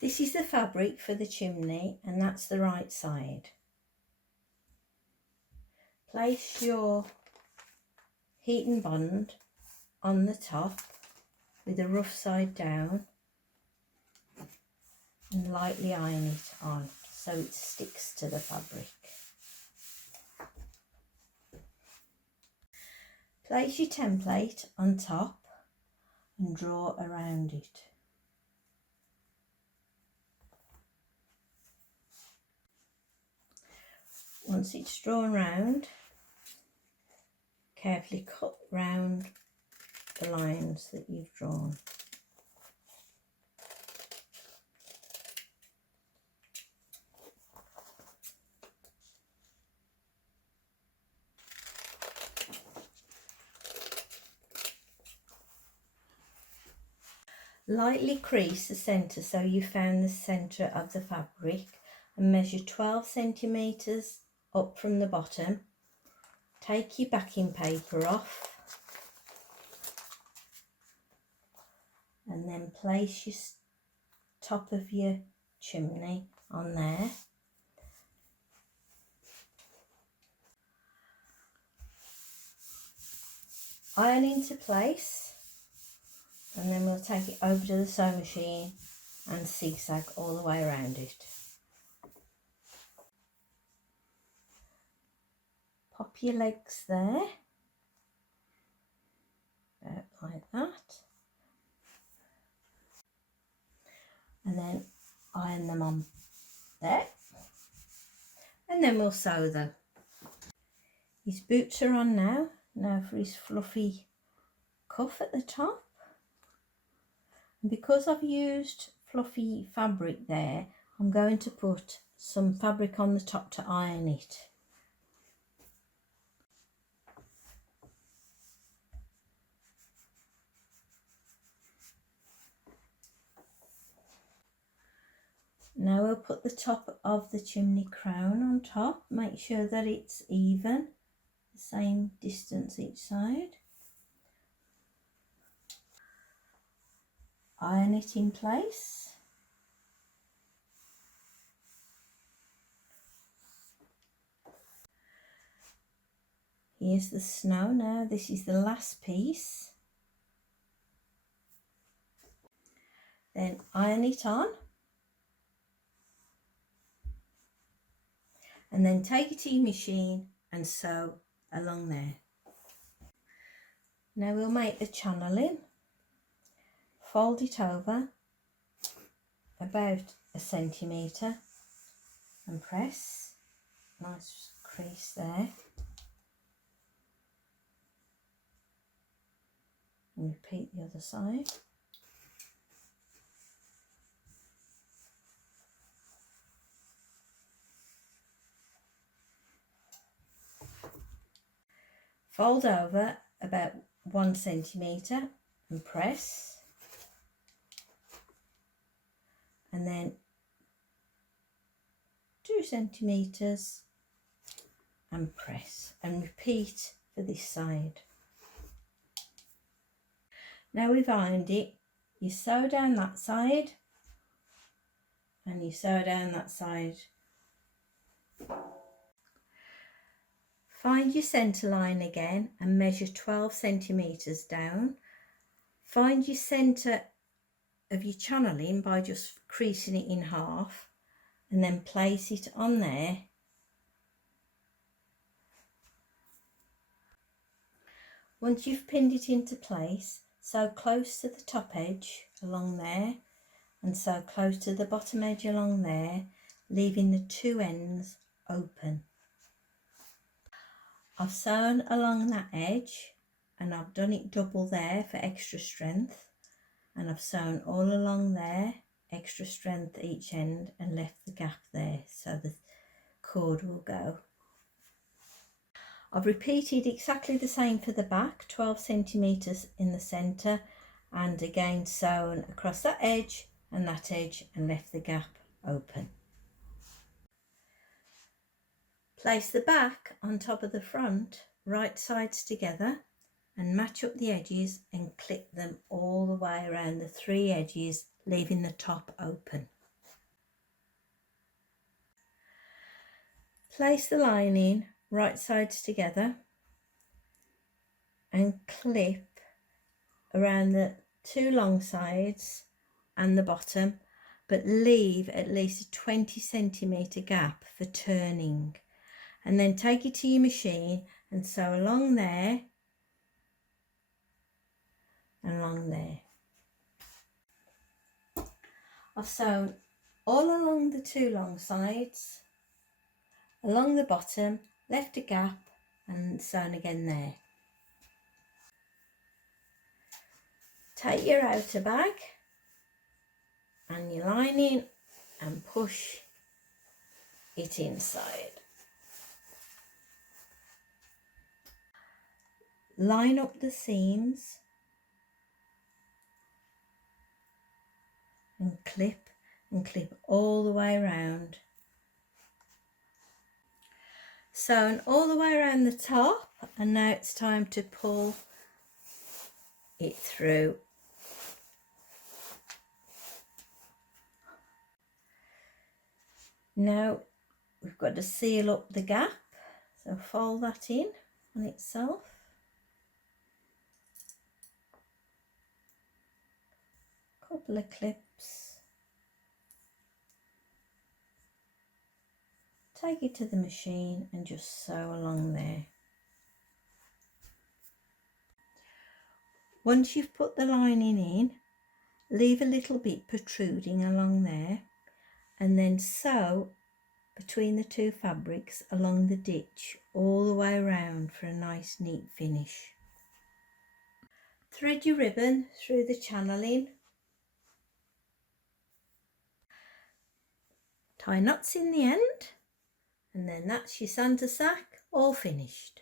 This is the fabric for the chimney and that's the right side. Place your heat and bond on the top with the rough side down and lightly iron it on so it sticks to the fabric. Place your template on top and draw around it. Once it's drawn round, carefully cut round the lines that you've drawn. Lightly crease the centre so you found the centre of the fabric and measure 12 centimetres up from the bottom. Take your backing paper off and then place your top of your chimney on there. Iron into place and then we'll take it over to the sewing machine and zigzag all the way around it. Pop your legs there, about like that, and then iron them on there, and then we'll sew them. His boots are on now. Now for his fluffy cuff at the top. And because I've used fluffy fabric there, I'm going to put some fabric on the top to iron it. Now we'll put the top of the chimney crown on top. Make sure that it's even, the same distance each side. Iron it in place. Here's the snow now. This is the last piece. Then iron it on. And then take it to your machine and sew along there. Now we'll make the channeling. Fold it over about 1 centimetre and press. Nice crease there. And repeat the other side. Fold over about 1 centimetre and press, and then 2 centimetres and press, and repeat for this side. Now we've ironed it, you sew down that side and you sew down that side. Find your centre line again and measure 12 centimetres down. Find your centre of your channeling by just creasing it in half and then place it on there. Once you've pinned it into place, sew close to the top edge along there and sew close to the bottom edge along there, leaving the two ends open. I've sewn along that edge and I've done it double there for extra strength, and I've sewn all along there, extra strength each end, and left the gap there so the cord will go. I've repeated exactly the same for the back, 12 centimetres in the centre, and again sewn across that edge and left the gap open. Place the back on top of the front, right sides together, and match up the edges and clip them all the way around the 3 edges, leaving the top open. Place the lining right sides together and clip around the two long sides and the bottom, but leave at least a 20cm gap for turning, and then take it to your machine and sew along there and along there. I've sewn all along the two long sides, along the bottom, left a gap and sewn again there. Take your outer bag and your lining and push it inside. Line up the seams and clip all the way around. Sewn all the way around the top, and now it's time to pull it through. Now we've got to seal up the gap, so fold that in on itself. Couple of clips. Take it to the machine and just sew along there. Once you've put the lining in, leave a little bit protruding along there, and then sew between the two fabrics along the ditch all the way around for a nice neat finish. Thread your ribbon through the channeling. Tie knots in the end, and then that's your Santa sack all finished.